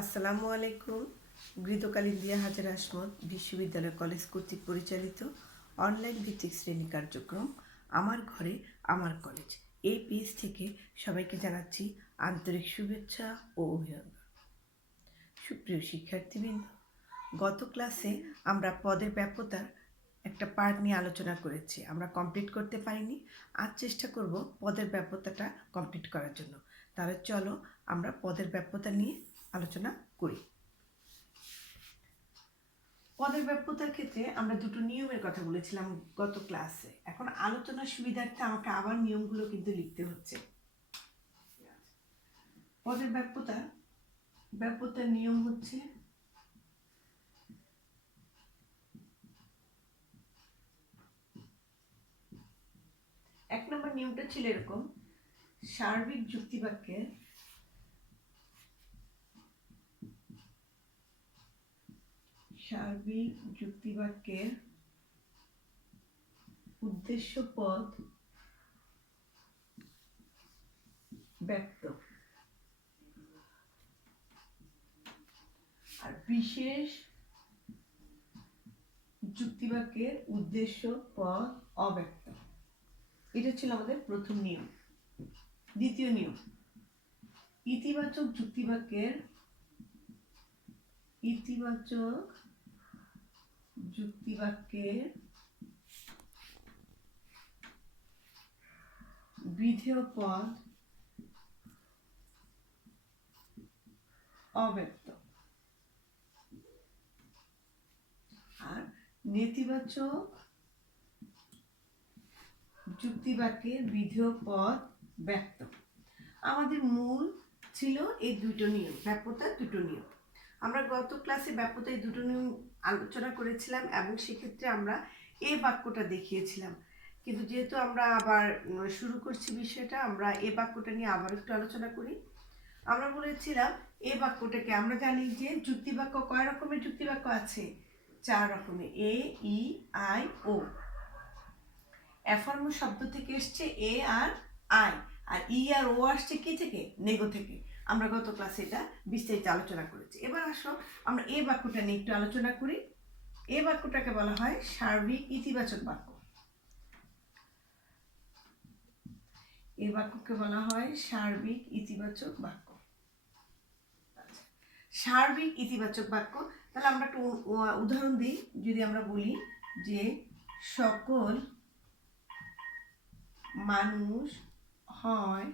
আসসালামু আলাইকুম। গৃহকাল ইন্ডিয়া হাজার আসমত বিশ্ববিদ্যালয় কলেজ কর্তৃক পরিচালিত অনলাইন ভিত্তিক শ্রেণী কার্যক্রম আমার ঘরে আমার কলেজ এই পেজ থেকে সবাইকে জানাচ্ছি আন্তরিক শুভেচ্ছা ও অভিনন্দন। সুপ্রিয় শিক্ষার্থীবৃন্দ, গত ক্লাসে আমরা পদের ব্যাপ্যতার একটা পার্ট নিয়ে আলোচনা করেছি, আমরা কমপ্লিট করতে পারিনি। আজ চেষ্টা করব পদের ব্যাপ্যতাটা কমপ্লিট করার জন্য। তাহলে চলো আমরা পদের ব্যাপ্যতা নিয়ে আলোচনা করি। পদের ব্যাপ্যতার ক্ষেত্রে আমরা দুটো নিয়মের কথা বলেছিলাম গত ক্লাসে। এখন আলোচনার সুবিধার্থে আমাকে আবার নিয়মগুলো কিন্তু লিখতে হচ্ছে। পদের ব্যাপ্যতার নিয়ম হচ্ছে এক নম্বর নিয়মটা ছিল এরকম: সার্বিক যুক্তিবাক্যের উদ্দেশ্য পদ ব্যক্ত, আর বিশেষ যুক্তিবাক্যের উদ্দেশ্য পদ অব্যক্ত। এটা ছিল আমাদের প্রথম নিয়ম। দ্বিতীয় নিয়ম, ইতিবাচক যুক্তিবাক্যের বিধেয় পদ অব্যক্ত, আর নেতিবাচক যুক্তিবাক্যের বিধেয় পদ ব্যক্ত। আমাদের মূল ছিল এই দুটো নিয়ম, ব্যাপ্যতার দুটো নিয়ম। আমরা গত ক্লাসে ব্যাপ্যতার দুটো নিয়ম আলোচনা করেছিলাম এবং সেক্ষেত্রে আমরা এ বাক্যটা দেখিয়েছিলাম। কিন্তু যেহেতু আমরা আবার শুরু করছি বিষয়টা, আমরা এ বাক্যটা নিয়ে আবার একটু আলোচনা করি। আমরা বলেছিলাম এ বাক্যটাকে আমরা জানি যে যুক্তিবাক্য কয় রকমের যুক্তিবাক্য আছে? 4 রকমের। এ, ই, আই, ও। অ্যাফার্ম শব্দ থেকে এসছে এ আর আই, আর ই আর ও আসছে কি থেকে? নেগো থেকে। আমরা গত ক্লাসে এটা বিস্তারিত আলোচনা করেছি। এবার আসো আমরা এ বাক্যটা নিয়ে একটু আলোচনা করি। এ বাক্যটাকে বলা হয় সার্বিক ইতিবাচক বাক্য। এই বাক্যকে বলা হয় সার্বিক ইতিবাচক বাক্য। সার্বিক ইতিবাচক বাক্য, তাহলে আমরা একটু উদাহরণ দিই। যদি আমরা বলি যে সকল মানুষ হয়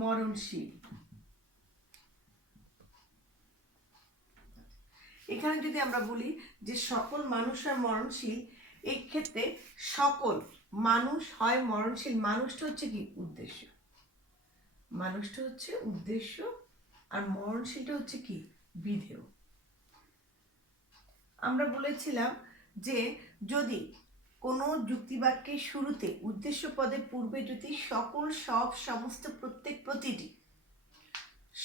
মরণশীল, এখানে যদি আমরা বলি যে সকল মানুষ হয় মরণশীল, এই ক্ষেত্রে সকল মানুষ হয় মরণশীল, মানুষটা হচ্ছে কি? উদ্দেশ্য। মানুষটা হচ্ছে উদ্দেশ্য, আর মরণশীলটা হচ্ছে কি? বিধেয়। আমরা বলেছিলাম যে যদি কোনো যুক্তিবাক্যের শুরুতে উদ্দেশ্য পদের পূর্বে যদি সকল, সব, সমস্ত, প্রত্যেক, প্রতিটি,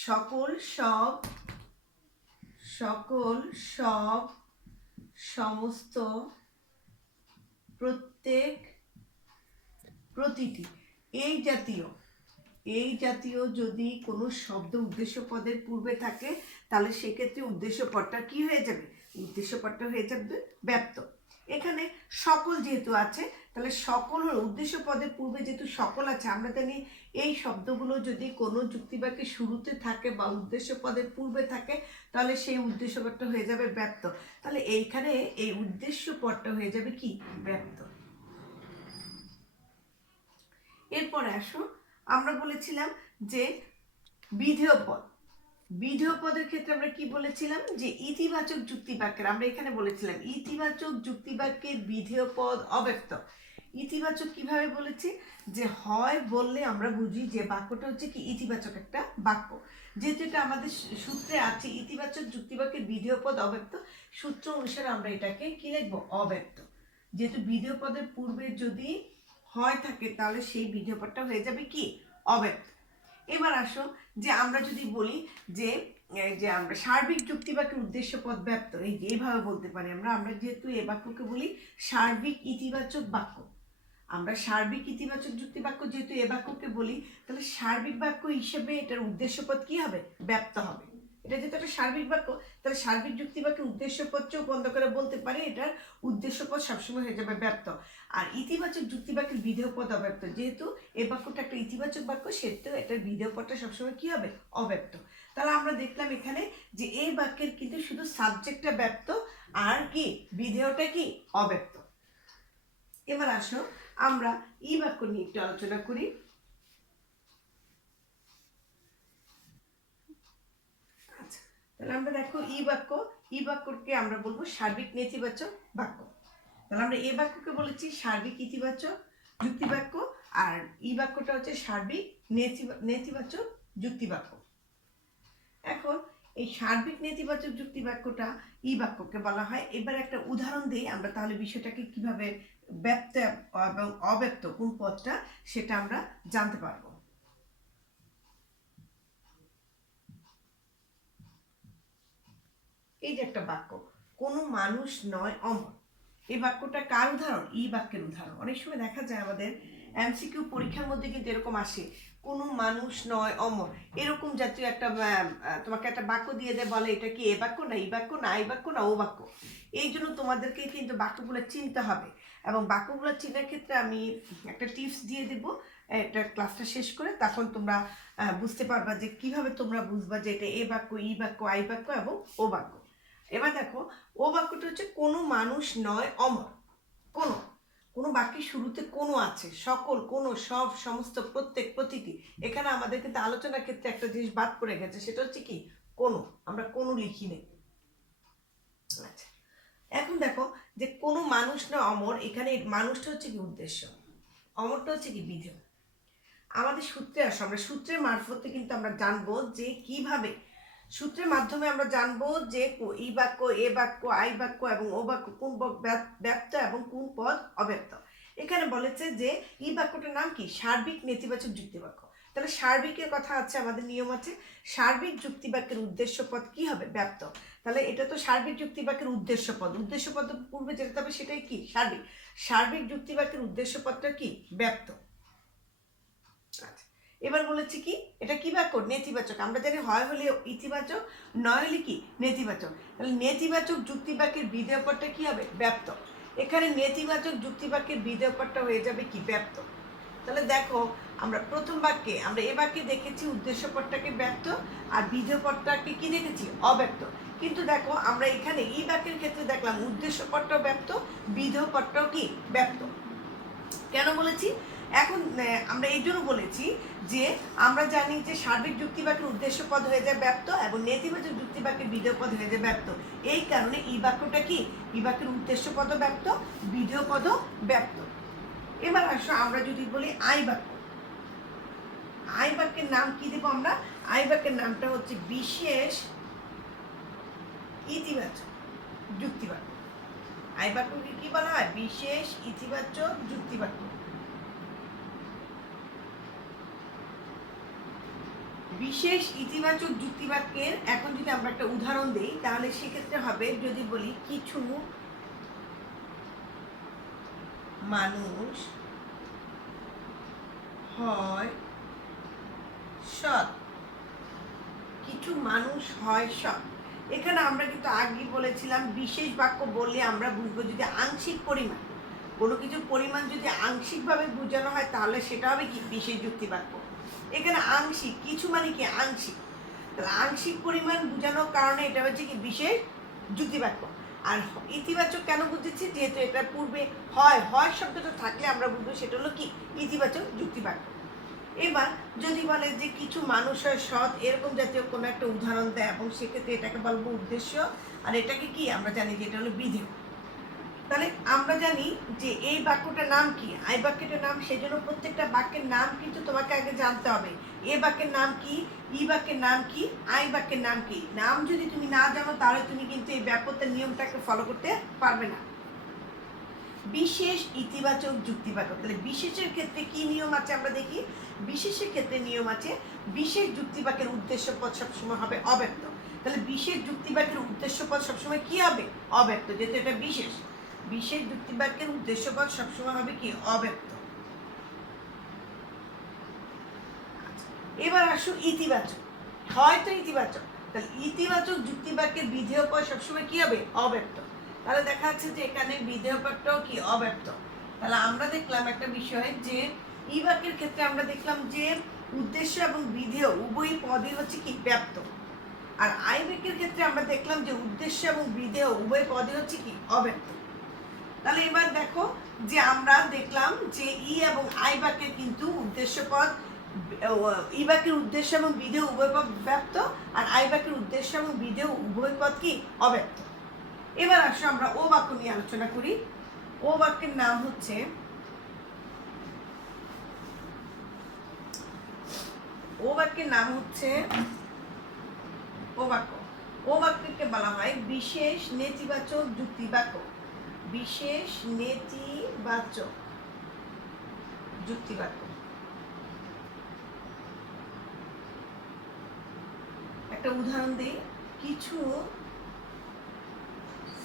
সকল, সব, সমস্ত, প্রত্যেক, প্রতিটি, এই জাতীয় যদি কোনো শব্দ উদ্দেশ্য পদের পূর্বে থাকে, তাহলে সেক্ষেত্রে উদ্দেশ্য পদটা কি হয়ে যাবে? উদ্দেশ্য পদটা হয়ে যাবে ব্যপ্ত। এখানে সকল যেহেতু আছে, তাহলে সকল হলো উদ্দেশ্য পদের পূর্বে যেহেতু সকল আছে, আমরা জানি এই শব্দগুলো যদি কোনো যুক্তিবাক্যের শুরুতে থাকে বা উদ্দেশ্য পদের পূর্বে থাকে, তাহলে সেই উদ্দেশ্য পদটা হয়ে যাবে ব্যপ্ত। তাহলে এইখানে এই উদ্দেশ্য পদটা হয়ে যাবে কি? ব্যপ্ত। এরপরে আসো, আমরা বলেছিলাম যে বিধেয় পদের ক্ষেত্রে আমরা কি বলেছিলাম? যে ইতিবাচক যুক্তিবাক্যের, আমরা এখানে বলেছিলাম ইতিবাচক যুক্তিবাক্যের বিধেয় পদ অব্যক্ত। ইতিবাচক কিভাবে বলেছি? যে হয় বললে আমরা বুঝি যে বাক্যটা হচ্ছে কি? ইতিবাচক একটা বাক্য। যেহেতু এটা আমাদের সূত্রে আছে ইতিবাচক যুক্তিবাক্যের বিধেয় পদ অব্যক্ত, সূত্র অনুসারে আমরা এটাকে কি লিখবো? অব্যক্ত। যেহেতু বিধেয় পদের পূর্বে যদি হয় থাকে, তাহলে সেই বিধেয় পদটা হয়ে যাবে কি? অব্যক্ত। এবার আসো যে আমরা যদি বলি যে আমরা সার্বিক যুক্তিবাক্যের উদ্দেশ্য পদ ব্যপ্ত, এই যে এইভাবে বলতে পারি আমরা যেহেতু এ বাক্যকে বলি সার্বিক ইতিবাচক বাক্য, আমরা সার্বিক ইতিবাচক যুক্তিবাক্য যেহেতু এ বাক্যকে বলি, তাহলে সার্বিক বাক্য হিসেবে এটার উদ্দেশ্য পদ কি হবে? ব্যপ্ত হবে। এটা যেহেতু একটা সার্বিক বাক্য, তাহলে সার্বিক যুক্তি বাক্যের উদ্দেশ্য পদ চোখ বন্ধ করে বলতে পারে এটার উদ্দেশ্য পদ সবসময় হয়ে যাবে ব্যপ্ত। আর ইতিবাচক যুক্তি বাক্যের বিধেয় পদ অব্যক্ত, যেহেতু এই বাক্যটা একটা ইতিবাচক বাক্য সেহেতু এটার বিধেয় পদটা সবসময় কি হবে, অব্যক্ত। তাহলে আমরা দেখলাম এখানে যে এই বাক্যের কিন্তু শুধু সাবজেক্টটা ব্যক্ত আর কি বিধেয়টা কি অব্যক্ত। এবার আসো আমরা ই বাক্য নিয়ে একটু আলোচনা করি। আচ্ছা, তাহলে আমরা দেখো ই বাক্যকে আমরা বলবো সার্বিক নেতিবাচক বাক্য। তাহলে আমরা এ বাক্যকে বলেছি সার্বিক ইতিবাচক যুক্তি বাক্য, আর ই বাক্যটা হচ্ছে সার্বিক নেতিবাচক যুক্তি বাক্য। এখন এই সার্বিক নেতিবাচক যুক্তি বাক্যটা ই বাক্যকে বলা হয়। এবার একটা উদাহরণ দিই আমরা, তাহলে বিষয়টাকে কিভাবে ব্যক্ত এবং অব্যক্ত কোন পদটা সেটা আমরা জানতে পারবো। এই যে একটা বাক্য, কোনো মানুষ নয় অমর, এই বাক্যটা কার উদাহরণ, ই বাক্যের উদাহরণ। অনেক সময় দেখা যায় আমাদের এমসিকিউ পরীক্ষার মধ্যে কিন্তু এরকম আসে, কোনো মানুষ নয় অমর, এরকম জাতীয় একটা তোমাকে একটা বাক্য দিয়ে দেয়, বলে এটা কি এ বাক্য না ই বাক্য না আই বাক্য না ও বাক্য। এই জন্য তোমাদেরকে কিন্তু বাক্যগুলো চিনতে হবে, এবং বাক্যগুলো চেনার ক্ষেত্রে আমি একটা টিপস দিয়ে দেব এটা ক্লাসটা শেষ করে, তখন তোমরা বুঝতে পারবা যে কিভাবে তোমরা বুঝবা যে এটা এ বাক্য, ই বাক্য, আই বাক্য এবং ও বাক্য। এবার দেখো ও বাক্যটা হচ্ছে কোনো মানুষ নয় অমর। কোনো কোনো বাক্যের শুরুতে কোনো আছে, সকল, কোনো, সব, সমস্ত, প্রত্যেক, প্রতিটি। এখানে আমাদের কিন্তু আলোচনার ক্ষেত্রে একটা জিনিস বাদ পড়ে গেছে, সেটা হচ্ছে কি কোনো, আমরা কোনো লিখি নেই। আচ্ছা, এখন দেখো যে কোনো মানুষ না অমর, এখানে মানুষটা হচ্ছে কি উদ্দেশ্য, অমরটা হচ্ছে কি বিধেয়। আমাদের সূত্রে আসো, আমরা সূত্রের মারফতে কিন্তু আমরা জানবো যে কিভাবে, সূত্রের মাধ্যমে আমরা জানবো যে ই বাক্য, এ বাক্য, আই বাক্য এবং ও বাক্য কোন ব্যক্ত এবং কোন পদ অব্যক্ত। এখানে বলেছে যে ই বাক্যটার নাম কি, সার্বিক নেতিবাচক যুক্তি বাক্য। তাহলে সার্বিকের কথা আছে, আমাদের নিয়ম আছে, সার্বিক যুক্তি বাক্যের উদ্দেশ্য পদ কি হবে, ব্যক্ত। তাহলে এটা তো সার্বিক যুক্তি বাক্যের উদ্দেশ্য পদ, উদ্দেশ্য পদ পূর্বে যেতে হবে সেটাই কি সার্বিক, সার্বিক যুক্তি বাক্যের উদ্দেশ্য পদটা কি ব্যক্ত। আচ্ছা, এবার বলেছি কি এটা কি বাক্য, নেতিবাচক। আমরা জানি হয় হলে ইতিবাচক, নয় হলে কি নেতিবাচক। তাহলে নেতিবাচক যুক্তি বাক্যের বিধেয় পদটা কি হবে, ব্যক্ত। এখানে নেতিবাচক যুক্তি বাক্যের বিধেয় পদটা হয়ে যাবে কি ব্যক্ত। তাহলে দেখো আমরা প্রথম বাক্যে, আমরা এ বাক্যে দেখেছি উদ্দেশ্য পদটাকে ব্যক্ত আর বিধেয় পদটাকে কি দেখেছি, অব্যক্ত। কিন্তু দেখো আমরা এখানে ই বাক্যের ক্ষেত্রে দেখলাম উদ্দেশ্য পদটাও ব্যক্ত, বিধেয় পদটাও কি ব্যক্ত। কেন বলেছি, এখন আমরা এই জন্য বলেছি যে আমরা জানি যে সার্বিক যুক্তি বাক্যের উদ্দেশ্য পদ হয়ে যায় ব্যক্ত এবং নেতিবাচক যুক্তি বাক্যের বিধেয় পদ হয়ে যায় ব্যক্ত। এই কারণে ই বাক্যটা কি, ই বাক্যের উদ্দেশ্য পদ ব্যক্ত, বিধেয় পদ ব্যক্ত। এবার আসো আমরা যদি বলি আই বাক্য, আই বাক্যের নাম কি দেবো আমরা, আই বাক্যের নামটা হচ্ছে বিশেষ ইতিবাচক যুক্তি বাক্য। আই বাক্যকে কি বলা হয়, বিশেষ ইতিবাচক যুক্তি বাক্য। বিশেষ ইতিবাচক যুক্তি বাক্যের এখন যদি আমরা একটা উদাহরণ দিই, তাহলে সেক্ষেত্রে হবে যদি বলি কিছু মানুষ হয় সৎ, কিছু মানুষ হয় সৎ। এখানে আমরা কিন্তু আগে বলেছিলাম বিশেষ বাক্য বললে আমরা বুঝবো যদি আংশিক পরিমাণ, কোনো কিছু পরিমাণ যদি আংশিকভাবে বোঝানো হয় তাহলে সেটা হবে কি বিশেষ যুক্তি বাক্য। এখানে আংশিক, কিছু মানে কি আংশিক, তাহলে আংশিক পরিমাণ বোঝানোর কারণে এটা হচ্ছে কি বিশেষ যুক্তি বাক্য। আর ইতিবাচক কেন বুঝেছি, যেহেতু এটার পূর্বে হয়, হয় শব্দটা থাকলে আমরা বুঝবো সেটা হলো কি ইতিবাচক যুক্তি বাক্য। এবার যদি বলে যে কিছু মানুষ হয় সৎ, এরকম জাতীয় কোনো একটা উদাহরণ দেয় এবং সেক্ষেত্রে এটাকে বলবো উদ্দেশ্য, আর এটাকে কি আমরা জানি যে এটা হলো বিধেয়। তাহলে আমরা জানি যে এই বাক্যটার নাম কি, আই বাক্যটার নাম, সেই জন্য প্রত্যেকটা বাক্যের নাম কিন্তু তোমাকে আগে জানতে হবে। এ বাক্যের নাম কি, ই বাক্যের নাম কি, আই বাক্যের নাম কি। নাম যদি তুমি না জানো তাহলে তুমি কিন্তু এই ব্যাপকতার নিয়মটাকে ফলো করতে পারবে না। বিশেষ ইতিবাচক যুক্তি বাক্য, তাহলে বিশেষের ক্ষেত্রে কি নিয়ম আছে আমরা দেখি। বিশেষের ক্ষেত্রে নিয়ম আছে, বিশেষ যুক্তি বাক্যের উদ্দেশ্য পদ সবসময় হবে অব্যক্ত। তাহলে বিশেষ যুক্তি বাক্যের উদ্দেশ্য পদ সবসময় কি হবে, অব্যক্ত, যেহেতু এটা বিশেষ। বিশেষ যুক্তি বাক্যের উদ্দেশ্য পদ সবসময় হবে কি অব্যক্ত। এবার আসো ইতিবাচক, হয়তো ইতিবাচক, তাহলে ইতিবাচক যুক্তিবাক্যের বিধেয় পদ সবসময় কি হবে? অব্যক্ত। তাহলে দেখা যাচ্ছে যে এখানে বিধেয় পদটাও কি? অব্যক্ত। তাহলে আমরা দেখলাম একটা বিষয় যে ই বাক্যের ক্ষেত্রে আমরা দেখলাম যে উদ্দেশ্য এবং বিধেয় উভয় পদই হচ্ছে কি? ব্যপ্ত। আর আই বাক্যের ক্ষেত্রে আমরা দেখলাম যে উদ্দেশ্য এবং বিধেয় উভয় পদই হচ্ছে কি? অব্যক্ত। তাহলে এবার দেখো যে আমরা দেখলাম যে ই এবং আই বাক্যের কিন্তু উদ্দেশ্য পদ, ই বাক্যের উদ্দেশ্য এবং বিধেয় উভয় পদ ব্যপ্ত, আর আই বাক্যের উদ্দেশ্য এবং বিধেয় উভয় পদ কি? অব্যক্ত। এবার আসো আমরা ও বাক্য নিয়ে আলোচনা করি। ও বাক্যের নাম হচ্ছে ও বাক্য। ও বাক্যকে বলা হয় বিশেষ নেতিবাচক যুক্তি বাক্য। বিশেষ নেতিবাচক যুক্তি বাক্য। একটা উদাহরণ দিই, কিছু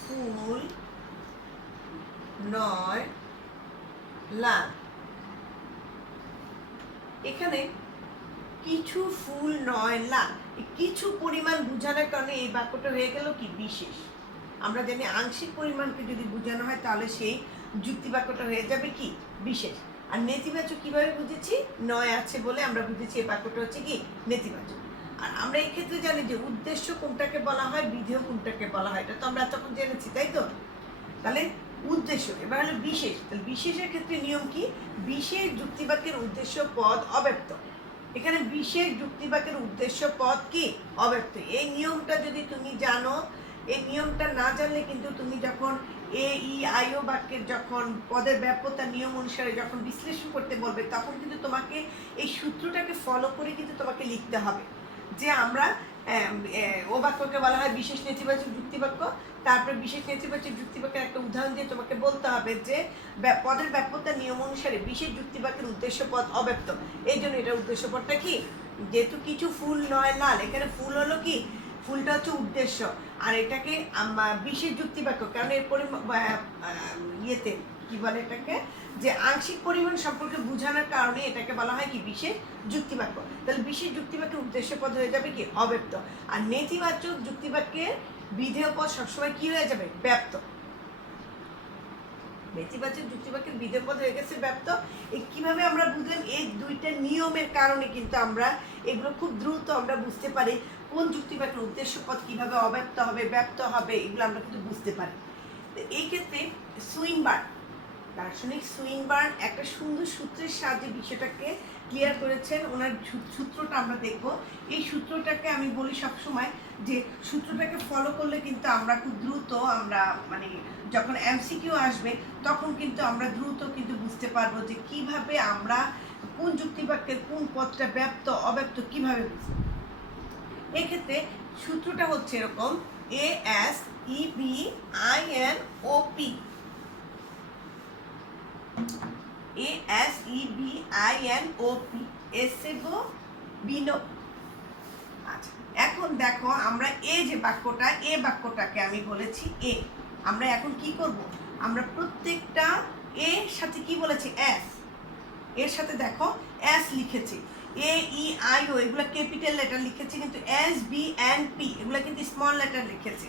ফুল নয় লাল। এখানে কিছু ফুল নয় লাল, কিছু পরিমাণ বোঝানোর কারণে এই বাক্যটা হয়ে গেল কি? বিশেষ। আমরা জানি আংশিক পরিমাণকে যদি বোঝানো হয় তাহলে সেই যুক্তি বাক্যটা হয়ে যাবে কি? বিশেষ। আর নেতিবাচক কিভাবে বুঝেছি? নয় আছে বলে আমরা বুঝেছি এই বাক্যটা হচ্ছে কি? নেতিবাচক। আর আমরা এই ক্ষেত্রে জানি যে উদ্দেশ্য কোনটাকে বলা হয়, বিধেয় কোনটাকে বলা হয়, এটা তো আমরা তখন জেনেছি, তাই তো? তাহলে উদ্দেশ্য, এবার হলো বিশেষ। তাহলে বিশেষের ক্ষেত্রে নিয়ম কি? বিশেষ যুক্তিবাক্যের উদ্দেশ্য পদ অব্যক্ত। এখানে বিশেষ যুক্তিবাক্যের উদ্দেশ্য পদ কি? অব্যক্ত। এই নিয়মটা যদি তুমি জানো, এই নিয়মটা না জানলে কিন্তু তুমি যখন এ ই আই ও বাক্যের যখন পদের ব্যাপ্যতা নিয়ম অনুসারে যখন বিশ্লেষণ করতে বলবে তখন কিন্তু তোমাকে এই সূত্রটাকে ফলো করে কিন্তু তোমাকে লিখতে হবে যে আমরা ও বাক্যকে বলা হয় বিশেষ নেতিবাচক যুক্তিবাক্য। তারপরে বিশেষ নেতিবাচক যুক্তিবাক্যের একটা উদাহরণ দিয়ে তোমাকে বলতে হবে যে পদের ব্যাপ্যতা নিয়ম অনুসারে বিশেষ যুক্তিবাক্যের উদ্দেশ্য পদ অব্যক্ত। এই জন্য এটা উদ্দেশ্য পদটা কি? যেহেতু কিছু ফুল নয় লাল, এখানে ফুল হলো কি? ফুলটা হচ্ছে উদ্দেশ্য। আর এটাকে বিশেষ যুক্তিবাক্য, কারণ এর ইয়েতে কি বলে এটাকে, যে আংশিক পরিমাণ সম্পর্কে বোঝানোর কারণে এটাকে বলা হয় কি? বিশেষ যুক্তিবাক্য। তাহলে বিশেষ যুক্তিবাক্যের উদ্দেশ্য পদ হয়ে যাবে কি? অব্যক্ত। আর নেতিবাচক যুক্তিবাক্যের বিধেয় পদ সবসময় কি হয়ে যাবে? ব্যপ্ত। নেতিবাচক যুক্তিবাক্যের বিধেয় পদ হয়ে গেছে ব্যপ্ত। কিভাবে আমরা বুঝলাম? এই দুইটা নিয়মের কারণে কিন্তু আমরা এগুলো খুব দ্রুত আমরা বুঝতে পারি কোন যুক্তিবাক্যের উদ্দেশ্য পদ কিভাবে অব্যক্ত হবে, ব্যপ্ত হবে, এগুলো আমরা কিন্তু বুঝতে পারি। এই ক্ষেত্রে সুইনবার্ন, দার্শনিক সুইনবার্ন একটা সুন্দর সূত্রের সাহায্যে বিষয়টাকে ক্লিয়ার করেছেন। ওনার সূত্রটা আমরা দেখব। এই সূত্রটাকে আমি বলি সবসময় যে সূত্রটাকে ফলো করলে কিন্তু আমরা খুব দ্রুত আমরা মানে যখন এমসিকিউ আসবে তখন কিন্তু আমরা দ্রুত কিন্তু বুঝতে পারবো যে কিভাবে আমরা কোন যুক্তিবাক্যের কোন পদটা ব্যপ্ত অব্যপ্ত কিভাবে বুঝবো। এক্ষেত্রে সূত্রটা হচ্ছে এরকম: A S E B I N O P. A S E B I N O P, এসেবো বিনো। আচ্ছা, এখন দেখো আমরা এ যে বাক্যটা, এ বাক্যটাকে আমি বলেছি এ। আমরা এখন কি করব? আমরা প্রত্যেকটা এর সাথে কি বলেছি? এস। এর সাথে দেখো এস লিখেছি, এ ই আই ও এগুলো ক্যাপিটাল লেটার লিখেছি, কিন্তু এস বি এন পি এগুলো কিন্তু স্মল লেটার লিখেছি।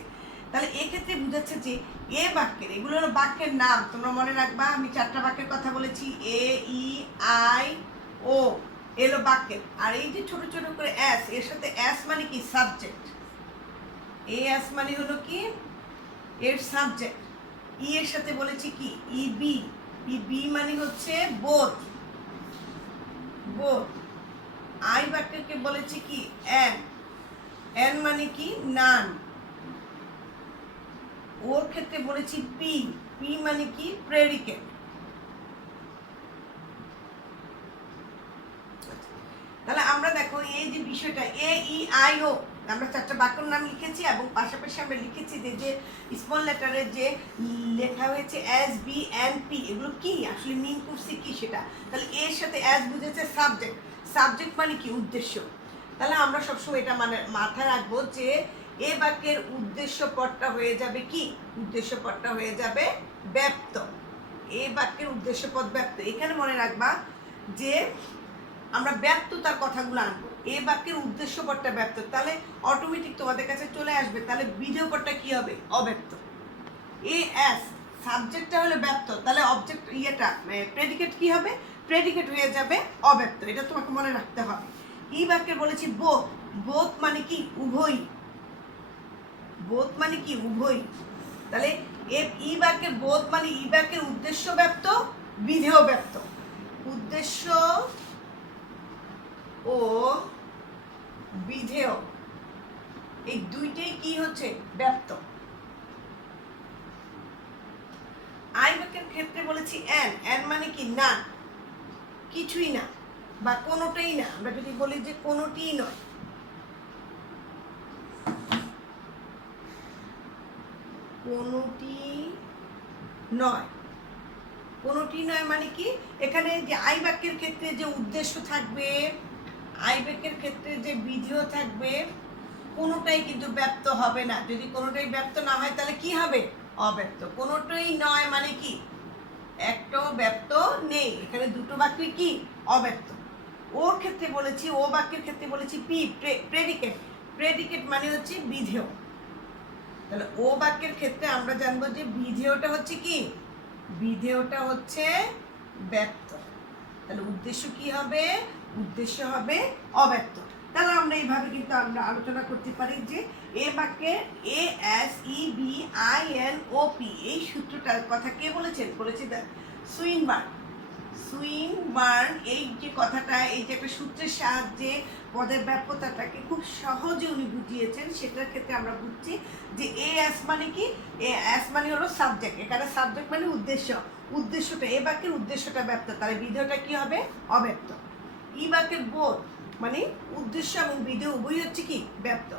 তাহলে এক্ষেত্রে বুঝাচ্ছে যে এ বাক্যের, এগুলো হলো বাক্যের নাম। তোমরা মনে রাখবা আমি 4টা বাক্যের কথা বলেছি, এ ই আই ও এলো বাক্যের। আর এই যে ছোট ছোট করে এস, এর সাথে এস মানে কি? সাবজেক্ট। এ এস মানে হলো কি? এর সাবজেক্ট। ই এর সাথে বলেছি কি? E B. ই বি মানে হচ্ছে বোধ, বোধ। আই বাক্যকে বলেছি কি? এন। এন মানে কি? নান। ওর ক্ষেত্রে বলেছি পি। পি মানে কি? প্রেডিকেট। তাহলে আমরা দেখো এই যে বিষয়টা এ ই আই ও, আমরা 4টা বাক্যের নাম লিখেছি এবং পাশাপাশি আমরা লিখেছি যে স্মল লেটারে যে লেখা হয়েছে এস বি এন পি, এগুলো কি আসলে মিন করছে কি সেটা। তাহলে এর সাথে এস বুঝেছে সাবজেক্ট। সাবজেক্ট মানে কি? উদ্দেশ্য। তাহলে আমরা সবসময় এটা মানে মাথায় রাখবো যে এ বাক্যের উদ্দেশ্য পদটা হয়ে যাবে কি? উদ্দেশ্য পদটা হয়ে যাবে ব্যপ্ত। এ বাক্যের উদ্দেশ্য পদ ব্যপ্ত। এখানে মনে রাখবা যে আমরা ব্যপ্ততার কথাগুলো আনবো। এ বাক্যের উদ্দেশ্য পদটা ব্যপ্ত, তাহলে অটোমেটিক তোমাদের কাছে চলে আসবে, তাহলে বিধেয় পদটা কি হবে? অব্যক্ত। এ এস সাবজেক্টটা হলো ব্যপ্ত, তাহলে অবজেক্ট প্রেডিকেট কি হবে? প্রেডিকেট হয়ে যাবে অব্যক্ত। এটা তোমাকে মনে রাখতে হবে। ই বাক্যে বলেছি বোথ। বোথ মানে কি? উভয়। বোথ মানে কি? উভয়। তাহলে ই বাক্যের বোথ মানে ই বাক্যের উদ্দেশ্য ব্যপ্ত, বিধেয় ব্যপ্ত। উদ্দেশ্য ও বিধেয় এই দুইটাই কি হচ্ছে? ব্যপ্ত। আই বাক্যের ক্ষেত্রে বলেছি এন মানে কি? না, কিছুই না বা কোনোটাই না। আমরা যদি বলি যে কোনোটিই নয়, কোনোটি নয়, কোনোটি নয় মানে কি? এখানে যে আই বাক্যের ক্ষেত্রে যে উদ্দেশ্য থাকবে, আই বাক্যের ক্ষেত্রে যে বিধিও থাকবে, কোনোটাই কিন্তু ব্যপ্ত হবে না। যদি কোনোটাই ব্যপ্ত না হয় তাহলে কি হবে? অব্যক্ত। কোনোটাই নয় মানে কি? একটাও ব্যপ্ত নেই। এখানে দুটো বাক্যই কি? অব্যক্ত। ওর ক্ষেত্রে বলেছি, ও বাক্যের ক্ষেত্রে বলেছি পি প্রেডিকেট। প্রেডিকেট মানে হচ্ছে বিধেয়। তাহলে ও বাক্যের ক্ষেত্রে আমরা জানবো যে বিধেয়টা হচ্ছে কি? বিধেয়টা হচ্ছে ব্যক্ত। তাহলে উদ্দেশ্য কি হবে? উদ্দেশ্য হবে অব্যক্ত। তাহলে আমরা এইভাবে কিন্তু আমরা আলোচনা করতে পারি যে এ বাক্যে A S E B I N O P এই সূত্রটার কথা কে বলেছেন? বলেছে সুইনবার্ন। সুইনবার্ন এই যে কথাটা, এই যে একটা সূত্রের সাহায্যে পদের ব্যাপ্যতাটাকে খুব সহজে উনি বুঝিয়েছেন। সেটার ক্ষেত্রে আমরা বুঝছি যে এ এস মানে কি? এ এস মানে হলো সাবজেক্ট। এখানে সাবজেক্ট মানে উদ্দেশ্য। উদ্দেশ্যটা, এ বাক্যের উদ্দেশ্যটা ব্যপ্ত, তাহলে বিধেয়টা কি হবে? অব্যক্ত। ই বাক্যের বোধ মানে উদ্দেশ্য এবং বিধেয় উভয় হচ্ছে কি? ব্যপ্ত।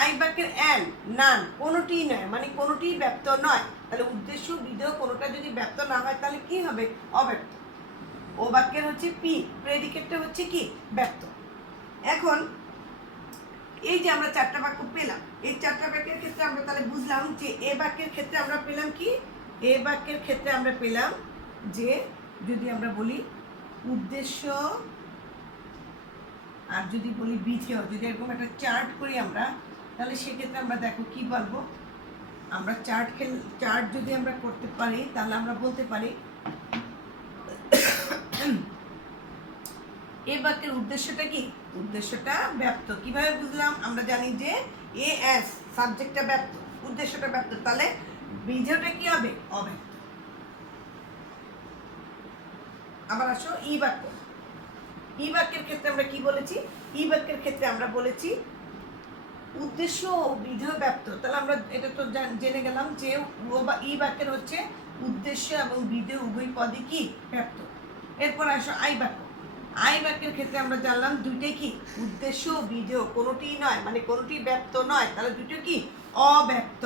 আই বাক্যের এন নান কোনোটিই নয় মানে কোনোটিই ব্যপ্ত নয়, তাহলে উদ্দেশ্য বিধেয় কোনোটা যদি ব্যপ্ত না হয় তাহলে কি হবে? অব্যক্ত। ও বাক্যের হচ্ছে পি প্রেডিকেটটা হচ্ছে কি? ব্যপ্ত। এখন এই যে আমরা চারটা বাক্য পেলাম, এই চারটা বাক্যের ক্ষেত্রে আমরা তাহলে বুঝলাম যে এ বাক্যের ক্ষেত্রে আমরা পেলাম কি? এ বাক্যের ক্ষেত্রে আমরা পেলাম যে যদি আমরা বলি উদ্দেশ্য আর যদি বলি বিধেয়, যদি এরকম একটা চার্ট করি আমরা, তাহলে সেক্ষেত্রে আমরা দেখো কি বলবো? আমরা চার্ট যদি আমরা করতে পারি তাহলে আমরা বলতে পারি এ বাক্যের উদ্দেশ্যটা কি? উদ্দেশ্যটা ব্যপ্ত। কিভাবে বুঝলাম? আমরা জানি যে এ এস সাবজেক্টটা ব্যপ্ত, উদ্দেশ্যটা ব্যপ্ত, তাহলে বিধেয়টা কি হবে? অব্যক্ত। আবার আসো ই বাক্য। ই বাক্যের ক্ষেত্রে আমরা কি বলেছি? ই বাক্যের ক্ষেত্রে আমরা বলেছি উদ্দেশ্য ও বিধেয় ব্যপ্ত। তাহলে আমরা এটা তো জেনে গেলাম যে ই বাক্যের হচ্ছে উদ্দেশ্য এবং বিধেয় উভয় পদই কি? ব্যপ্ত। এরপর আসো আই বাক্য। আই বাক্যের ক্ষেত্রে আমরা জানলাম দুইটাই কি? উদ্দেশ্য ও বিধেয় কোনোটিই নয় মানে কোনোটি ব্যপ্ত নয়, তাহলে দুটো কি? অব্যক্ত।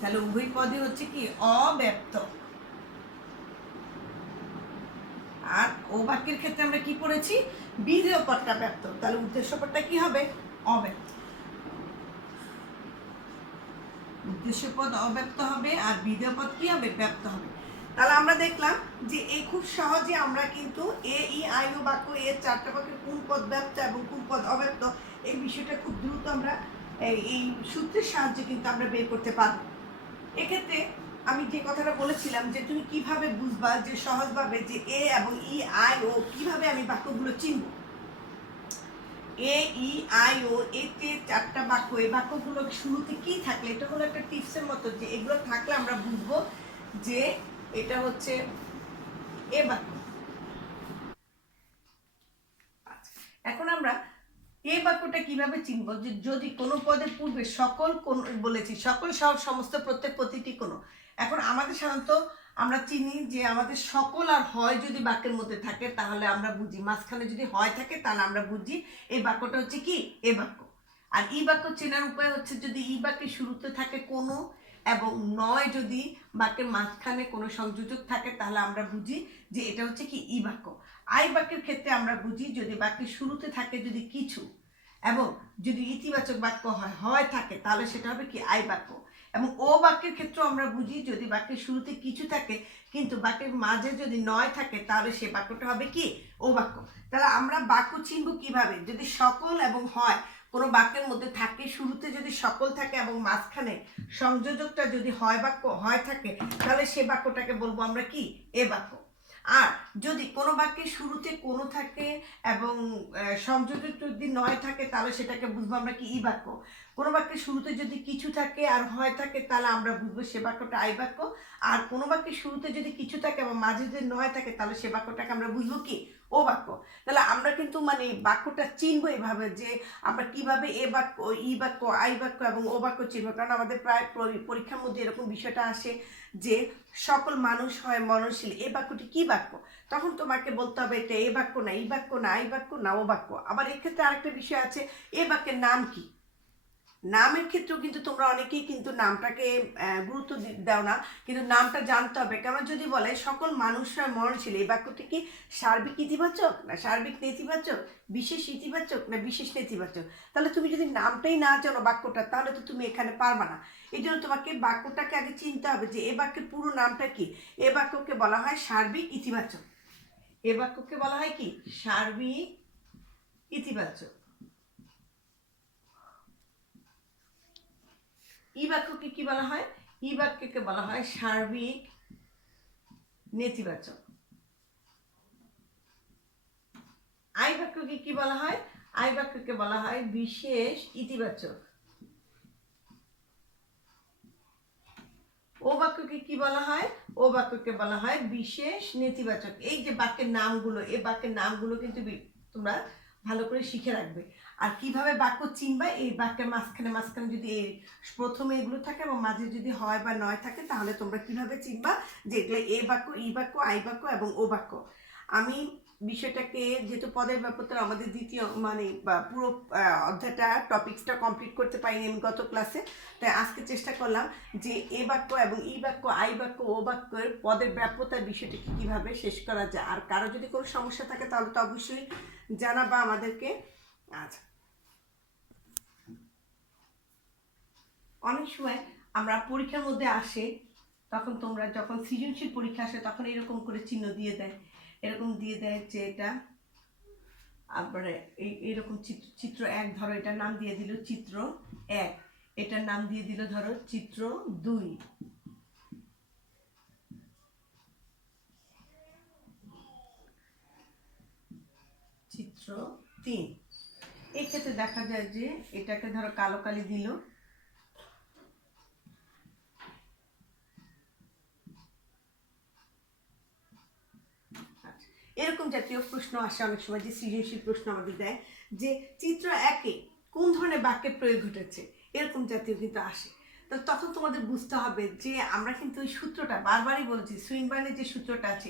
তাহলে উভয় পদই হচ্ছে কি? অব্যক্ত। আর ও বাক্যের ক্ষেত্রে আমরা কি পড়েছি? বিধেয় পদটা ব্যপ্ত, তাহলে উদ্দেশ্য পদটা কি হবে? অব্যক্ত। উদ্দেশ্য পদ অব্যক্ত হবে আর বিধেয় পদ কি হবে? ব্যপ্ত হবে। তাহলে আমরা দেখলাম যে এই খুব সহজে আমরা কিন্তু এ ই আই ও বাক্য এর চারটা বাক্যের কোন পদ ব্যপ্ত এবং কোন পদ অব্যক্ত এই বিষয়টা খুব দ্রুত আমরা এই সূত্রের সাহায্যে কিন্তু আমরা বের করতে পারবো। এক্ষেত্রে আমি যে কথাটা বলেছিলাম যে তুমি কিভাবে বুঝবা যে সহজভাবে যে এ এবং ই আই ও কিভাবে আমি বাক্যগুলো চিনব। এ ই আই ও এতে চারটা বাক্য, এই বাক্যগুলো শুরুতে কি থাকলে, এটা হলো একটা টিপসের মতো যে এগুলো থাকলে আমরা বুঝবো যে এটা হচ্ছে এ বাক্য। এখন আমরা এ বাক্যটা কিভাবে চিনব? যে যদি কোনো পদের পূর্বে সকল কোন বলেছি, সকল সমস্ত প্রত্যেক প্রতিটি কোনো। এখন আমাদের সাধারণত আমরা চিনি যে আমাদের সকল আর হয় যদি বাক্যের মধ্যে থাকে তাহলে আমরা বুঝি, মাঝখানে যদি হয় থাকে তাহলে আমরা বুঝি এই বাক্যটা হচ্ছে কি? এ বাক্য। আর ই বাক্য চেনার উপায় হচ্ছে যদি ই বাক্যের শুরুতে থাকে কোনো এবং নয় যদি বাক্যের মাঝখানে কোনো সংযোজক থাকে তাহলে আমরা বুঝি যে এটা হচ্ছে কি? ই বাক্য। আই বাক্যের ক্ষেত্রে আমরা বুঝি যদি বাক্যের শুরুতে থাকে যদি কিছু এবং যদি ইতিবাচক বাক্য হয় থাকে তাহলে সেটা হবে কি আই বাক্য। এবং ও বাক্যের ক্ষেত্রেও আমরা বুঝি যদি বাক্যের শুরুতে কিছু থাকে কিন্তু বাক্যের মাঝে যদি নয় থাকে তাহলে সে বাক্যটা হবে কি ও বাক্য। তাহলে আমরা বাক্য চিনব কিভাবে? যদি সকল এবং হয় কোনো বাক্যের মধ্যে থাকে, শুরুতে যদি সকল থাকে এবং মাঝখানে সংযোজকটা যদি হয় বাক্য হয় থাকে তাহলে সে বাক্যটাকে বলবো আমরা কি এ বাক্য। আর যদি কোনো বাক্যের শুরুতে কোনো থাকে এবং সংযোজক যদি নয় থাকে তাহলে সেটাকে বুঝবো আমরা কি ই বাক্য। কোনো বাক্যের শুরুতে যদি কিছু থাকে আর হয় থাকে তাহলে আমরা বুঝবো সে বাক্যটা আই বাক্য। আর কোনো বাক্যের শুরুতে যদি কিছু থাকে এবং মাঝে যদি নয় থাকে তাহলে সে বাক্যটাকে আমরা বুঝবো কি ও বাক্য। তাহলে আমরা কিন্তু মানে বাক্যটা চিনবো এভাবে যে আমরা কিভাবে এ বাক্য, ই বাক্য, আই বাক্য এবং ও বাক্য চিনবো। কারণ আমাদের প্রায় পরীক্ষার মধ্যে এরকম বিষয়টা আসে যে সকল মানুষ হয় মননশীল, এ বাক্যটি কি বাক্য? তখন তোমাকে বলতে হবে এটা এ বাক্য না, ই বাক্য না, আই বাক্য না, ও বাক্য। আবার এক্ষেত্রে আরেকটা বিষয় আছে, এ বাক্যের নাম কি? নামের ক্ষেত্রেও কিন্তু তোমরা অনেকেই কিন্তু নামটাকে গুরুত্ব দাও না, কিন্তু নামটা জানতে হবে। কেন যদি বলে সকল মানুষরা মরণশীল, এই বাক্যটি কি সার্বিক ইতিবাচক না সার্বিক নেতিবাচক, বিশেষ ইতিবাচক না বিশেষ নেতিবাচক? তাহলে তুমি যদি নামটাই না জানো বাক্যটা তাহলে তো তুমি এখানে পারবা না। এই জন্য তোমাকে বাক্যটাকে আগে চিনতে হবে যে এ বাক্যের পুরো নামটা কি। এ বাক্যকে বলা হয় সার্বিক ইতিবাচক। এ বাক্যকে বলা হয় কি সার্বিক ইতিবাচক। ই বাক্যকে কি বলা হয়? ই বাক্যকে বলা হয় সার্বিক নেতিবাচক। আই বাক্যকে কি বলা হয়? আই বাক্যকে বলা হয় বিশেষ ইতিবাচক। ও বাক্যকে কি বলা হয়? ও বাক্যকে বলা হয় বিশেষ নেতিবাচক। এই যে বাক্যের নামগুলো, এই বাক্যের নামগুলো কিন্তু তোমরা ভালো করে শিখে রাখবে। আর কিভাবে বাক্য চিনবা, এই বাক্যের মাঝখানে যদি এই প্রথমে এগুলো থাকে এবং মাঝে যদি হয় বা নয় থাকে তাহলে তোমরা কিভাবে চিনবা যে এগুলো এ বাক্য, ই বাক্য, আই বাক্য এবং ও বাক্য। আমি বিষয়টাকে যেহেতু পদের ব্যাপারটা আমাদের দ্বিতীয় মানে বা পুরো অধ্যায়টা টপিক্সটা কমপ্লিট করতে পারিনি আমি গত ক্লাসে, তাই আজকে চেষ্টা করলাম যে এ বাক্য এবং ই বাক্য, আই বাক্য, ও বাক্যের পদের ব্যাপ্যতার বিষয়টিকে কীভাবে শেষ করা যায়। আর কারো যদি কোনো সমস্যা থাকে তাহলে তো অবশ্যই জানাবা আমাদেরকে। আচ্ছা, অনেক সময় আমরা পরীক্ষার মধ্যে আসে তখন তোমরা যখন সৃজনশীল পরীক্ষা আসে তখন এরকম করে চিহ্ন দিয়ে দেয়, এরকম দিয়ে দেয় যে এটা তারপরে এইরকম চিত্র এক, ধরো এটার নাম দিয়ে দিল চিত্র এক, এটার নাম দিয়ে দিল ধরো চিত্র দুই, চিত্র তিন। এই ক্ষেত্রে দেখা যায় যে এটাকে ধরো কালো কালি দিল, এরকম জাতীয় প্রশ্ন আসে অনেক সময় যে সৃজনশীল প্রশ্ন আমাদের দেয় যে চিত্র একে কোন ধরনের বাক্যের প্রয়োগ ঘটেছে, এরকম জাতীয় কিন্তু আসে। তো তখন তোমাদের বুঝতে হবে যে আমরা কিন্তু ওই সূত্রটা বারবারই বলছি, সুইনবার্নের যে সূত্রটা আছে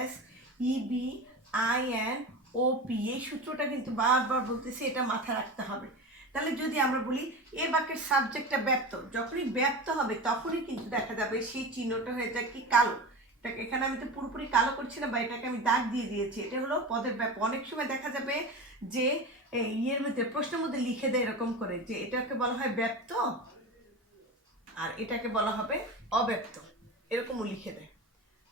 ASEBINOP, এই সূত্রটা কিন্তু বারবার বলতেছে, এটা মাথায় রাখতে হবে। তাহলে যদি আমরা বলি এ বাক্যের সাবজেক্টটা ব্যপ্ত, যখনই ব্যপ্ত হবে তখনই কিন্তু দেখা যাবে সেই চিহ্নটা হয়ে যায় কি কালো। এখানে আমি তো পুরোপুরি কালো করছি না বা এটাকে আমি দাগ দিয়ে দিয়েছি, এটা হলো পদের ব্যাপ্য। অনেক সময় দেখা যাবে যে ইয়ের মধ্যে প্রশ্নের মধ্যে লিখে দেয় এরকম করে যে এটাকে বলা হয় ব্যপ্ত আর এটাকে বলা হবে অব্যপ্ত, এরকমও লিখে দেয়।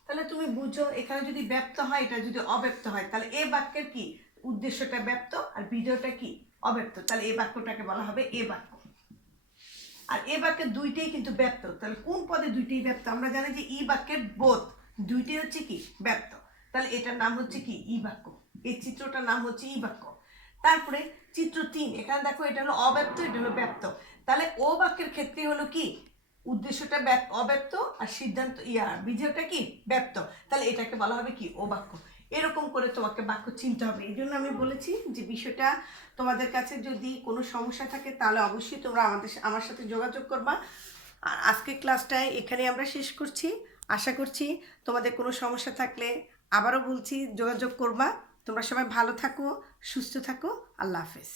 তাহলে তুমি বুঝো এখানে যদি ব্যপ্ত হয়, এটা যদি অব্যপ্ত হয় তাহলে এ বাক্যের কি উদ্দেশ্যটা ব্যপ্ত আর বিধেয়টা কি অব্যপ্ত, তাহলে এই বাক্যটাকে বলা হবে এ বাক্য। আর এ বাক্যের দুইটাই কিন্তু ব্যপ্ত, তাহলে কোন পদে দুইটাই ব্যপ্ত? আমরা জানি যে ই বাক্যের বোধ দুইটাই হচ্ছে কি ব্যপ্ত, তাহলে এটার নাম হচ্ছে কি ই বাক্য, এই চিত্রটার নাম হচ্ছে ই বাক্য। তারপরে চিত্র তিন, এখানে দেখো এটা হলো অব্যপ্ত, এটা হলো ব্যপ্ত, তাহলে ও বাক্যের ক্ষেত্রে হলো কি উদ্দেশ্যটা অব্যপ্ত আর সিদ্ধান্ত বিধেয়টা কি ব্যপ্ত, তাহলে এটাকে বলা হবে কি ও বাক্য। এরকম করে তোমাকে বাক্য চিনতে হবে। এই জন্য আমি বলেছি যে বিষয়টা তোমাদের কাছে যদি কোনো সমস্যা থাকে তাহলে অবশ্যই তোমরা আমার সাথে যোগাযোগ করবা। আর আজকের ক্লাসটা এখানে আমরা শেষ করছি। আশা করছি তোমাদের কোনো সমস্যা থাকলে আবারও বলছি যোগাযোগ করবা। তোমরা সবাই ভালো থাকো, সুস্থ থাকো। আল্লাহ হাফেজ।